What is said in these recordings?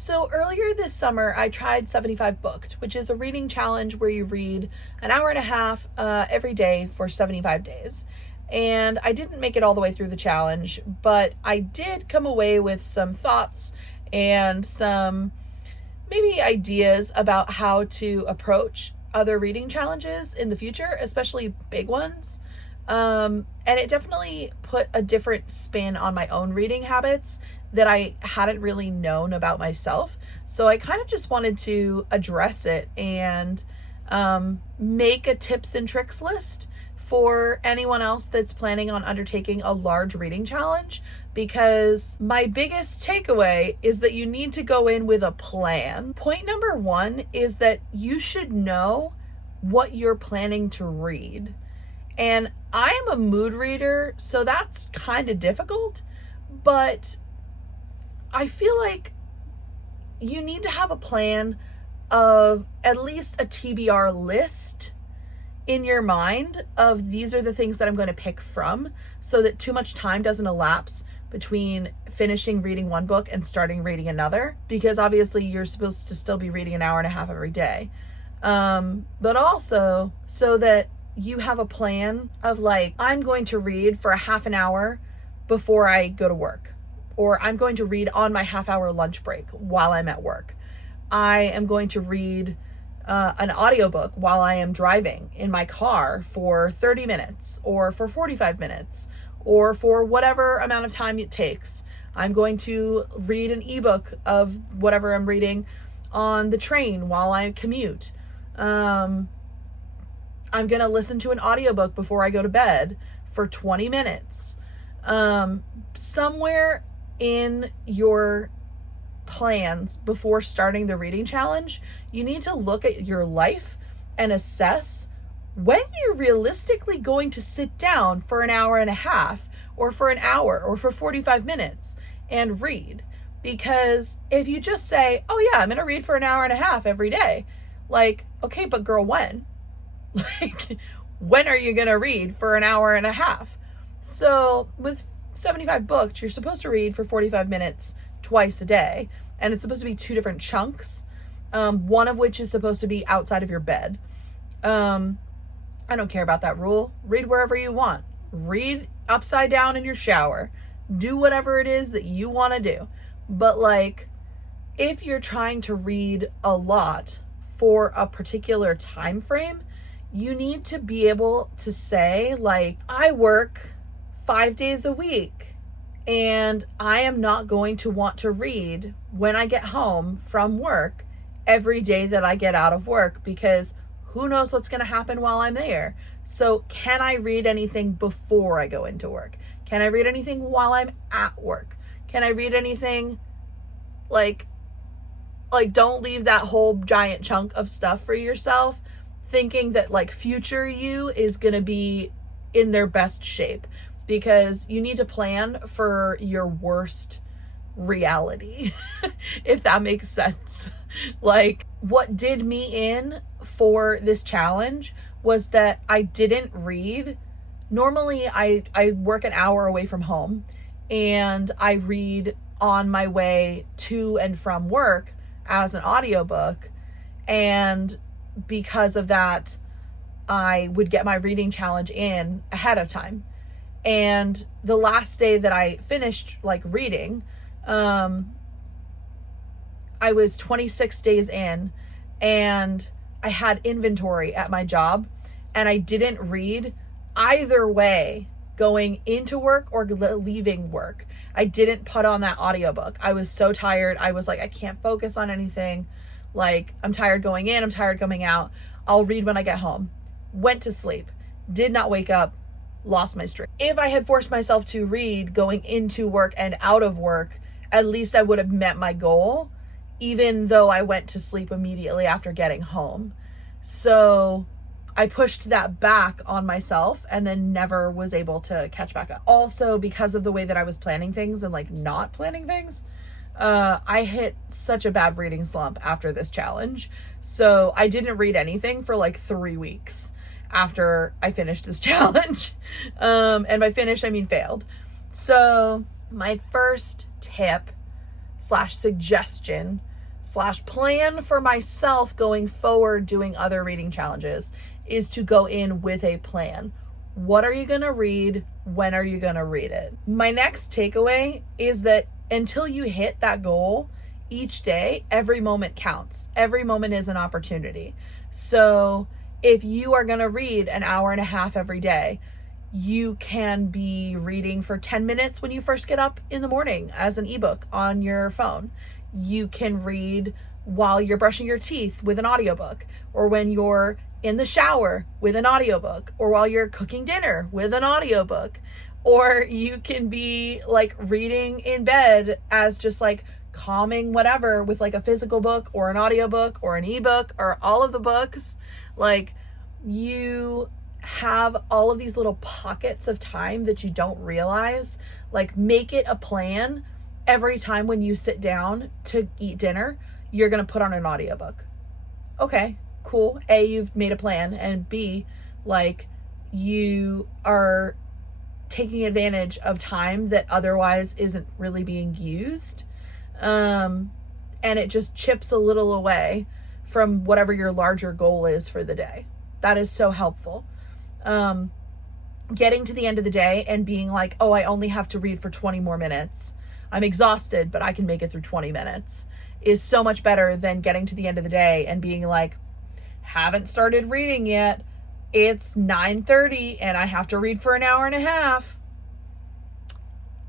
So earlier this summer, I tried 75 Booked, which is a reading challenge where you read an hour and a half every day for 75 days. And I didn't make it all the way through the challenge, but I did come away with some thoughts and some maybe ideas about how to approach other reading challenges in the future, especially big ones. And it definitely put a different spin on my own reading habits that I hadn't really known about myself. So I kind of just wanted to address it and make a tips and tricks list for anyone else that's planning on undertaking a large reading challenge, because my biggest takeaway is that you need to go in with a plan. Point number one is that you should know what you're planning to read. And I am a mood reader, so that's kind of difficult, but I feel like you need to have a plan of at least a TBR list in your mind of these are the things that I'm going to pick from, so that too much time doesn't elapse between finishing reading one book and starting reading another, because obviously you're supposed to still be reading an hour and a half every day. But also so that you have a plan of like, I'm going to read for a half an hour before I go to work, or I'm going to read on my half-hour lunch break while I'm at work. I am going to read an audiobook while I am driving in my car for 30 minutes or for 45 minutes or for whatever amount of time it takes. I'm going to read an ebook of whatever I'm reading on the train while I commute. I'm going to listen to an audiobook before I go to bed for 20 minutes. Somewhere in your plans before starting the reading challenge, you need to look at your life and assess when you're realistically going to sit down for an hour and a half or for an hour or for 45 minutes and read. Because if you just say, oh yeah, I'm going to read for an hour and a half every day, like, okay, but girl, when? Like, when are you going to read for an hour and a half? So with 75 Booked, you're supposed to read for 45 minutes twice a day, and it's supposed to be two different chunks, one of which is supposed to be outside of your bed. I don't care about that rule. Read wherever you want. Read upside down in your shower. Do whatever it is that you want to do. But like, if you're trying to read a lot for a particular time frame, you need to be able to say, like, I work 5 days a week and I am not going to want to read when I get home from work every day that I get out of work, because who knows what's going to happen while I'm there. So can I read anything before I go into work? Can I read anything while I'm at work? Can I read anything like don't leave that whole giant chunk of stuff for yourself thinking that like future you is going to be in their best shape, because you need to plan for your worst reality, if that makes sense. Like, what did me in for this challenge was that I didn't read. Normally I work an hour away from home and I read on my way to and from work as an audiobook, and because of that I would get my reading challenge in ahead of time. And the last day that I finished like reading, I was 26 days in and I had inventory at my job and I didn't read either way going into work or leaving work. I didn't put on that audiobook. I was so tired. I was like, I can't focus on anything. Like, I'm tired going in, I'm tired coming out. I'll read when I get home. Went to sleep. Did not wake up. Lost my streak. If I had forced myself to read going into work and out of work, at least I would have met my goal, even though I went to sleep immediately after getting home. So I pushed that back on myself and then never was able to catch back up. Also, because of the way that I was planning things and like not planning things, I hit such a bad reading slump after this challenge. So I didn't read anything for like 3 weeks after I finished this challenge. And by finished, I mean failed. So my first tip / suggestion slash plan for myself going forward doing other reading challenges is to go in with a plan. What are you going to read? When are you going to read it? My next takeaway is that until you hit that goal each day, every moment counts. Every moment is an opportunity. So if you are going to read an hour and a half every day, you can be reading for 10 minutes when you first get up in the morning as an ebook on your phone. You can read while you're brushing your teeth with an audiobook, or when you're in the shower with an audiobook, or while you're cooking dinner with an audiobook. Or you can be like reading in bed as just like calming whatever with like a physical book or an audiobook or an ebook or all of the books. Like, you have all of these little pockets of time that you don't realize. Like, make it a plan. Every time when you sit down to eat dinner, you're going to put on an audiobook. Okay, cool. A, you've made a plan, and B, like, you are taking advantage of time that otherwise isn't really being used. And it just chips a little away from whatever your larger goal is for the day. That is so helpful. Getting to the end of the day and being like, oh, I only have to read for 20 more minutes. I'm exhausted, but I can make it through 20 minutes is so much better than getting to the end of the day and being like, haven't started reading yet. It's 9:30 and I have to read for an hour and a half.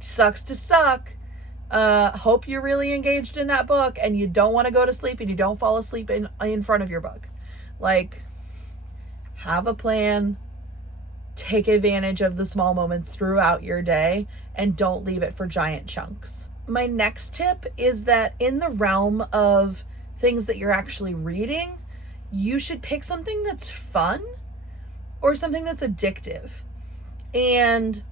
Sucks to suck. Hope you're really engaged in that book and you don't want to go to sleep and you don't fall asleep in front of your book. Like, have a plan. Take advantage of the small moments throughout your day and don't leave it for giant chunks. My next tip is that in the realm of things that you're actually reading, you should pick something that's fun or something that's addictive. And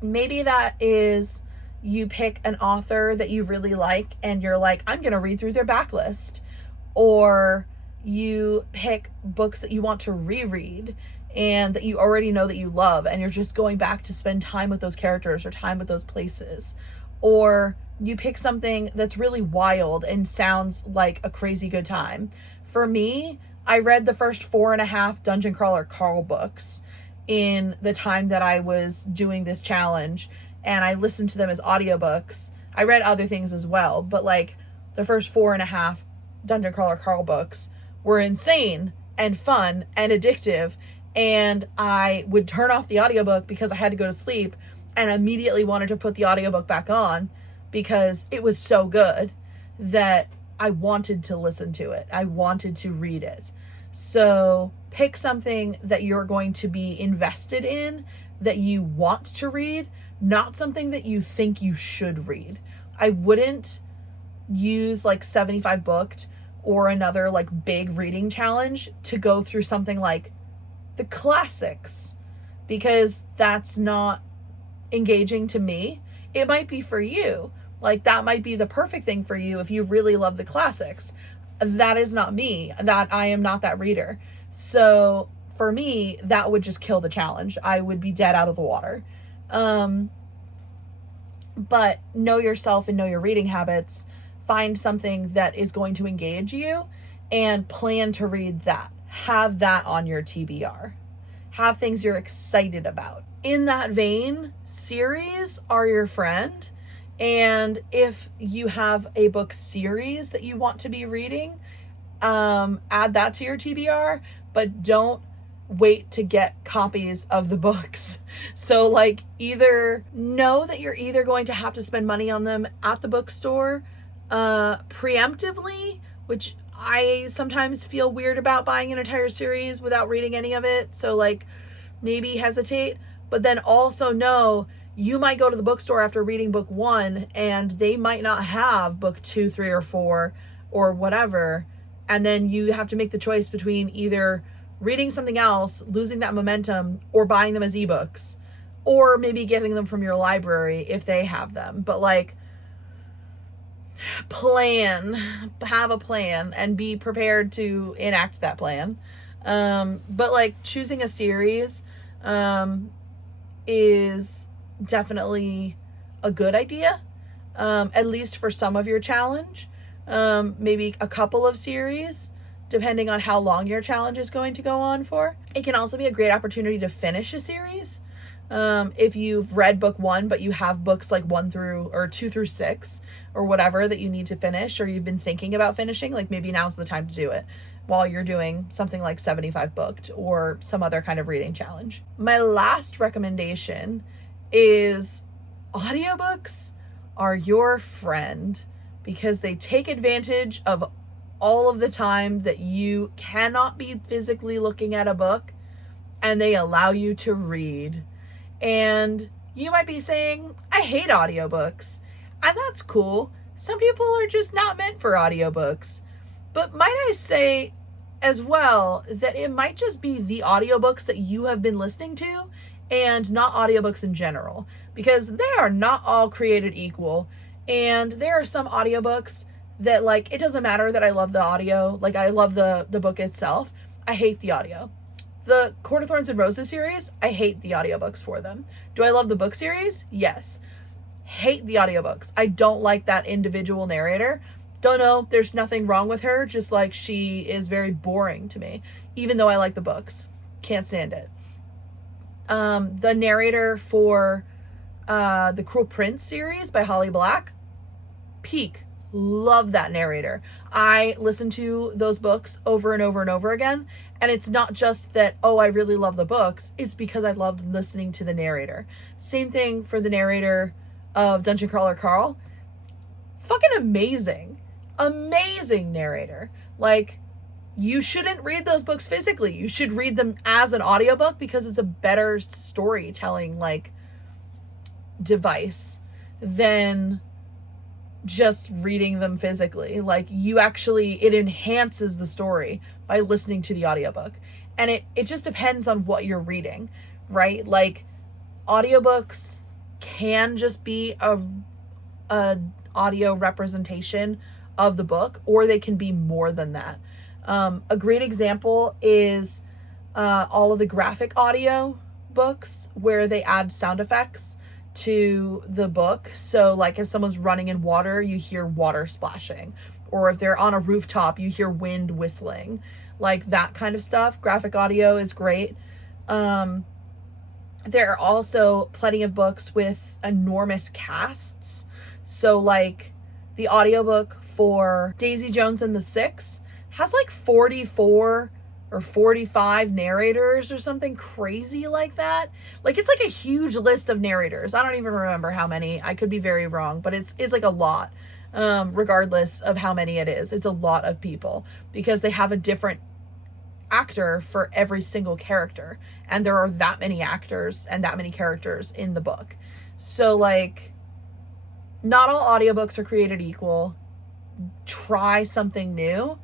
maybe that is you pick an author that you really like and you're like, I'm going to read through their backlist. Or you pick books that you want to reread and that you already know that you love, and you're just going back to spend time with those characters or time with those places. Or you pick something that's really wild and sounds like a crazy good time. For me, I read the first 4.5 Dungeon Crawler Carl books in the time that I was doing this challenge, and I listened to them as audiobooks. I read other things as well, but like the first 4.5 Dungeon Crawler Carl books were insane and fun and addictive. And I would turn off the audiobook because I had to go to sleep and immediately wanted to put the audiobook back on because it was so good that I wanted to listen to it. I wanted to read it. So pick something that you're going to be invested in, that you want to read, not something that you think you should read. I wouldn't use like 75 Booked or another like big reading challenge to go through something like the classics, because that's not engaging to me. It might be for you. Like, that might be the perfect thing for you if you really love the classics. That is not me. That I am not that reader. So for me, that would just kill the challenge. I would be dead out of the water. But know yourself and know your reading habits. Find something that is going to engage you and plan to read that. Have that on your TBR. Have things you're excited about. In that vein, series are your friend. And if you have a book series that you want to be reading, add that to your TBR, but don't wait to get copies of the books. So like, either know that you're either going to have to spend money on them at the bookstore preemptively, which I sometimes feel weird about buying an entire series without reading any of it. So like, maybe hesitate, but then also know you might go to the bookstore after reading book 1 and they might not have book 2, 3, or 4 or whatever. And then you have to make the choice between either reading something else, losing that momentum, or buying them as ebooks, or maybe getting them from your library if they have them. But like, have a plan and be prepared to enact that plan. But like, choosing a series is definitely a good idea, at least for some of your challenge. maybe a couple of series, depending on how long your challenge is going to go on for. It can also be a great opportunity to finish a series. If you've read book 1, but you have books like 2 through 6 or whatever that you need to finish, or you've been thinking about finishing, like maybe now's the time to do it while you're doing something like 75 Booked or some other kind of reading challenge. My last recommendation is audiobooks are your friend because they take advantage of all of the time that you cannot be physically looking at a book, and they allow you to read. And you might be saying, I hate audiobooks. And that's cool. Some people are just not meant for audiobooks. But might I say as well that it might just be the audiobooks that you have been listening to and not audiobooks in general, because they are not all created equal. And there are some audiobooks that, like, it doesn't matter that I love the audio, like I love the book itself, I hate the audio. The Court of Thorns and Roses series, I hate the audiobooks for them. Do I love the book series? Yes. Hate the audiobooks. I don't like that individual narrator. Don't know, there's nothing wrong with her, just like she is very boring to me, even though I like the books. Can't stand it. The narrator for the Cruel Prince series by Holly Black, peak. Love that narrator. I listen to those books over and over and over again, and it's not just that, oh, I really love the books, it's because I love listening to the narrator. Same thing for the narrator of Dungeon Crawler Carl. Fucking amazing narrator. Like, you shouldn't read those books physically. You should read them as an audiobook because it's a better storytelling, like, device than just reading them physically. Like, it enhances the story by listening to the audiobook. And it just depends on what you're reading, right? Like, audiobooks can just be a audio representation of the book, or they can be more than that. A great example is all of the graphic audio books where they add sound effects to the book. So like if someone's running in water, you hear water splashing, or if they're on a rooftop, you hear wind whistling, like that kind of stuff. Graphic audio is great. There are also plenty of books with enormous casts. So like the audiobook for Daisy Jones and the Six has like 44 or 45 narrators or something crazy like that. Like, it's like a huge list of narrators. I don't even remember how many. I could be very wrong, but it's like a lot. Regardless of how many it is, it's a lot of people because they have a different actor for every single character, and there are that many actors and that many characters in the book. So like, not all audiobooks are created equal. Try something new.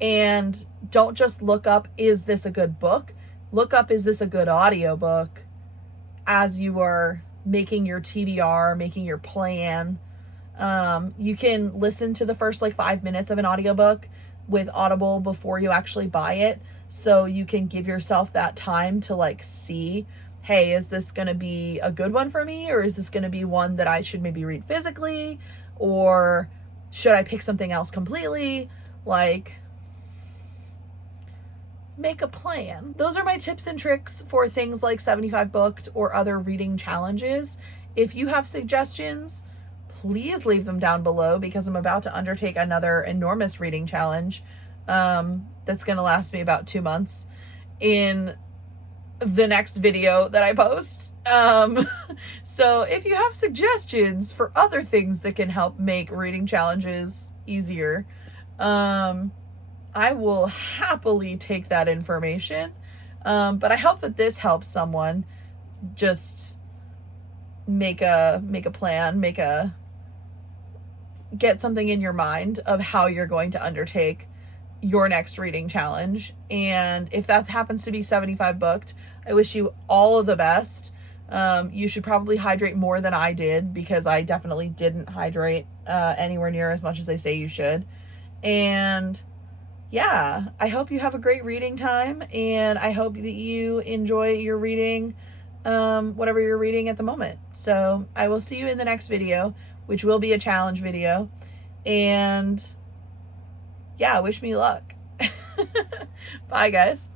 And don't just look up, is this a good book? Look up, is this a good audiobook, as you are making your TBR, making your plan. You can listen to the first like 5 minutes of an audiobook with Audible before you actually buy it. So you can give yourself that time to like see, hey, is this going to be a good one for me? Or is this going to be one that I should maybe read physically? Or should I pick something else completely? Like, make a plan. Those are my tips and tricks for things like 75 Booked or other reading challenges. If you have suggestions, please leave them down below, because I'm about to undertake another enormous reading challenge that's going to last me about 2 months in the next video that I post. So if you have suggestions for other things that can help make reading challenges easier, I will happily take that information. But I hope that this helps someone just make a plan, get something in your mind of how you're going to undertake your next reading challenge. And if that happens to be 75 Booked, I wish you all of the best. You should probably hydrate more than I did, because I definitely didn't hydrate anywhere near as much as they say you should. And yeah, I hope you have a great reading time, and I hope that you enjoy your reading, whatever you're reading at the moment. So I will see you in the next video, which will be a challenge video. And yeah, wish me luck. Bye, guys.